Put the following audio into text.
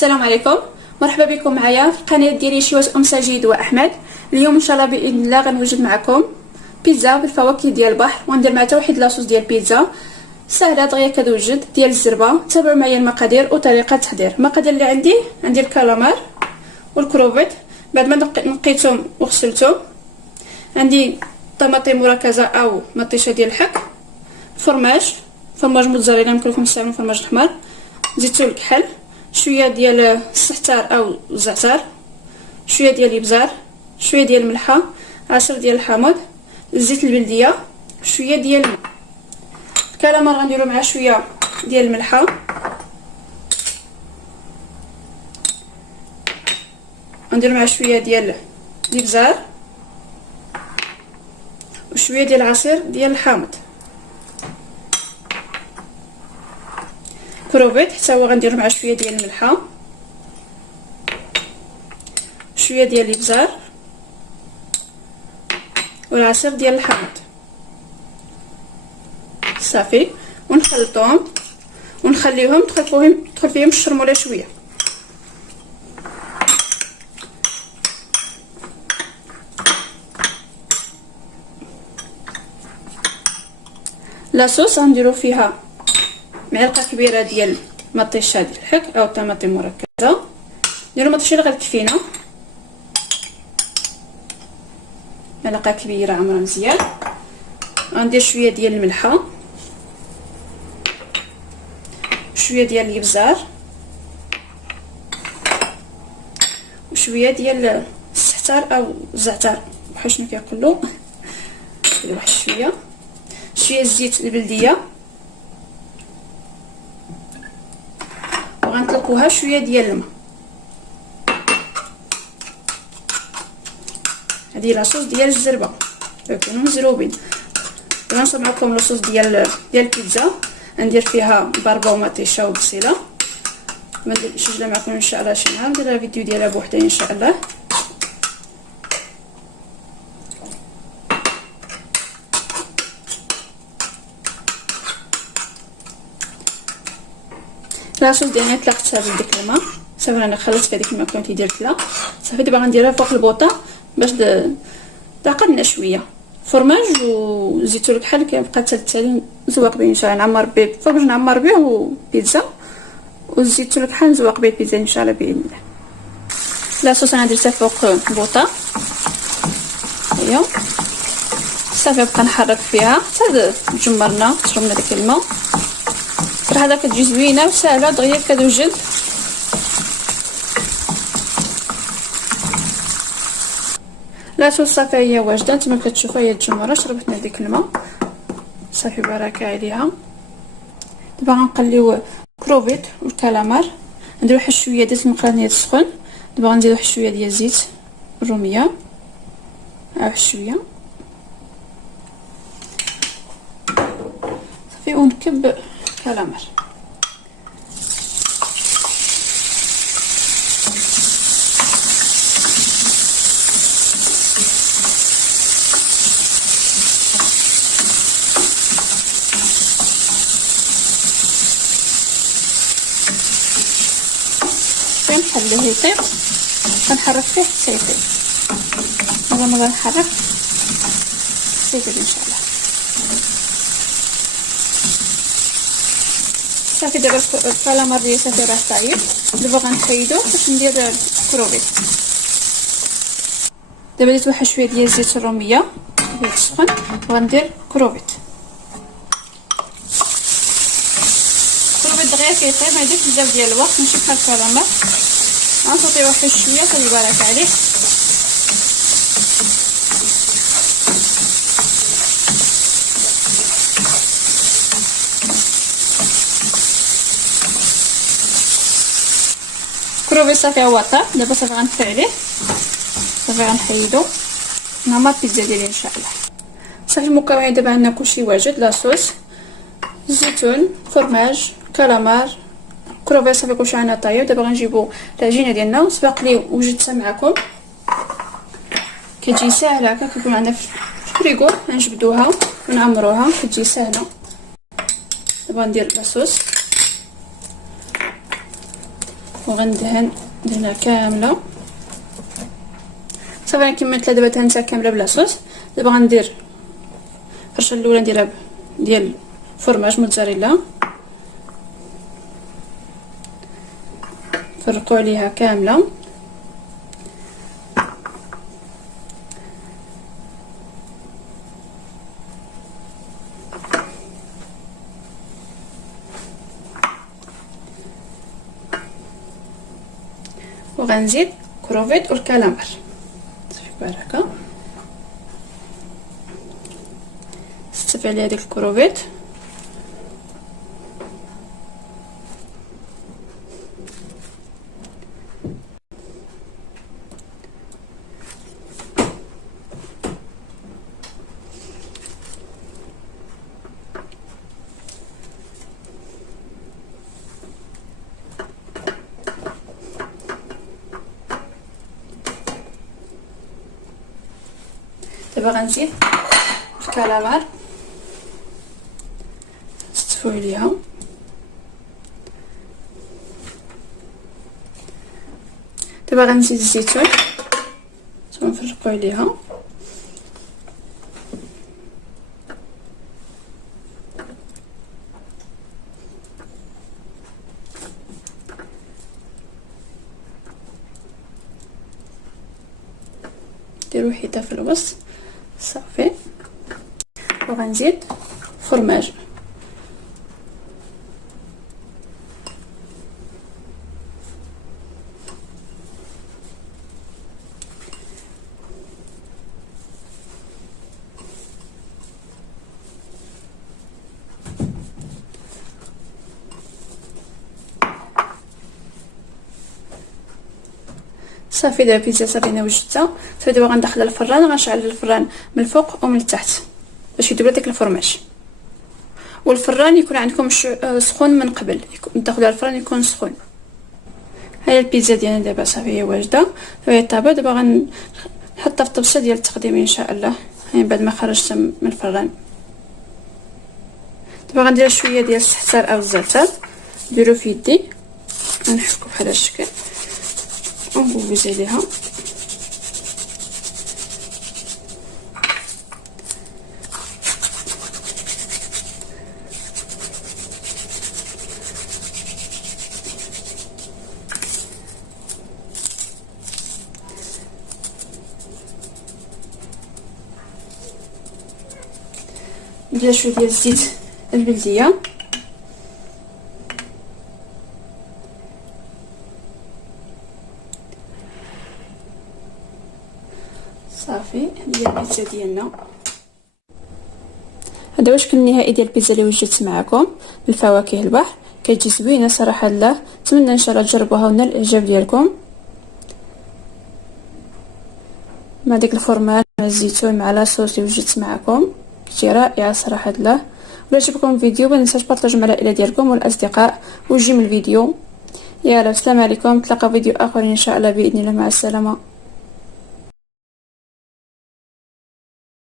السلام عليكم، مرحبا بكم معايا في القناه ديالي شيوات ام سجيد واحمد. اليوم ان شاء الله باذن الله غنوجد معكم بيتزا بالفواكه ديال البحر، وندير معها واحد لاصوص ديال بيتزا سهله دغيا كتوجد ديال الزربه. تابعوا معايا المقادير وطريقه التحضير. المقادير اللي عندي الكالامار والكروفيت بعد ما نقيتهم وغسلتهم، عندي طماطم مركزه او مطيشه ديال الحك، فرماج موتزاريلا، يمكن لكم تستعملوا الفرماج الاحمر، زيتون الكحل، شويه ديال الزعتر او الزعتر، شويه ديال الابزار، شويه ديال الملحه، عصير ديال الحامض، الزيت البلديه، شويه ديال الماء. الكالامار غنديروا مع شويه ديال الملحه، غنديروا مع شويه ديال الابزار وشويه ديال العصير ديال الحامض. كروفيت حتى هو غنديروا مع شويه ديال الملحه، شويه ديال الابزار والعصير ديال الحامض. صافي، ونخلطهم ونخليهم تدخل فيهم الشرموله شويه. لاصوص غنديروا فيها معلقه كبيره ديال مطيشه ديال الحك او طماطم مركزه، نديروا مطيشه اللي غتكفينا، معلقه كبيره عمرها مزيان. غندير شويه ديال الملحه، شويه ديال الابزار وشويه ديال الزعتر او الزعتر بحال شنو كيقولوا، واحد شويه الزيت البلديه، وغنطلقوها شويه ديال الماء. هذه لاصوص ديال الزربه كيكونوا مزروبين. غنصب معكم لاصوص ديال البيتزا، ندير فيها ضربه ومطيشه وبصيله. ما نديرش معكم ان شاء الله شي نهار، ندير الفيديو ديالها بوحدها ان شاء الله. لاصوص ديالنا طلقتها بديك الماء، صافي انا خلصت في هذيك الماء كنت درت لها. صافي دابا غنديرها فوق البوطه باش تعقدنا شويه. فرماج وزيتون الكحل كيبقى حتى نزوق به ان شاء الله، نعمر به فوق باش نعمر به وبيتزا، والزيتون الكحل نزوق به البيتزا ان شاء الله باذن الله. لاصوص انا درتها فوق البوطه هي صافي، بقى نحرك فيها حتى تجمرنا تشربنا داك الماء. راه هذا كتجي زوينه وسهله دغيا كتوجد. لاصوص صافي هي واجده، نتوما كتشوفوا هي الجمره شربتنا ديك الماء صافي، بركه عليها. دابا غنقليو كروفيت والكالامار، نديرو واحد شويه ديال المقلاة السخون. دابا غندير واحد شويه ديال زيت الروميه، واحد شويه صافي، ونكب الكالامار. نخليه يطيب، غنحرك فيه حتى يطيب. دابا ما غنحرك يطيب ان شاء الله. صافي دابا الكالامار ديالي صافي راه طايب. دابا غنحيدو باش ندير الكروفيت. دابا درت واحد شويه ديال زيت الروميه ديال السخون، وغندير كروفيت. دغيا كيطيب، ما يديرش بزاف ديال الوقت، ماشي بحال الكالامار. غنصوتي واحد شويه خلي بالك عليه. كروفي صافي هو طاب. دابا صافي غنطفي عليه، صافي غنحيدو نعمر البيتزا ديالي ان شاء الله. صافي المكونات دابا عندنا كلشي واجد، لاصوص، الزيتون، فرماج، كالامار، كروفي، صافي كلشي عندنا طايب. دابا غنجيبو العجينه ديالنا، وسبق لي وجدتها معكم، كتجي ساهله هكا، كيكون عندنا في الفريغو، غنجبدوها ونعمروها كتجي ساهله. دابا ندير لاصوص وغندهن درنا كامله صافي. انا كملت دابا دهنتها كامله بلا صوص. دابا غندير الفرشه الاولى نديرها ديال فرماج موتزاريلا، نفرقوا عليها كامله. وغنزيد كروفيت والكالامار صافي بحال هكا. نستف عليها ديك الكروفيت دابا غنزيد الكالامار نستفو عليها. دابا غنزيد الزيتون ثم نفرقو عليها. نديرو حيطه في الوسط صافي. وغنزيد فرماج صافي. دابا البيتزا صافي انا وجدتها. صافي دابا غندخلها للفران، غنشعل الفران من الفوق ومن التحت باش يذوب داك الفرماج. والفران يكون عندكم سخون من قبل، تاخذوا الفران يكون سخون. هاي البيتزا ديالنا دابا صافي هي واجده. هي طابه. دابا غنحطها في الطبشه ديال التقديم ان شاء الله يعني بعد ما خرجت من الفران. دابا غندير شويه ديال الزعتر او الزعتر، نديرو في يدي غنحكو بحال هذا الشكل ونبوز عليها. ندير شويه ديال الزيت البلديه صافي. هذه هي البيتزا ديالنا. هذا هو الشكل النهائي ديال البيتزا اللي وجدت معكم بالفواكه البحر. كتجي زوينه صراحه. الله نتمنى ان شاء الله تجربوها ونال الاعجاب ديالكم مع ديك الفرماج مع الزيتون مع لاصوص اللي وجدت معكم. كتجي رائعه صراحه. الله ولا عجبكم الفيديو ما تنساوش بارطاجوا مع العائله ديالكم والاصدقاء وجيم الفيديو. يلا السلام عليكم، نتلاقاو فيديو اخر ان شاء الله باذن الله. مع السلامه.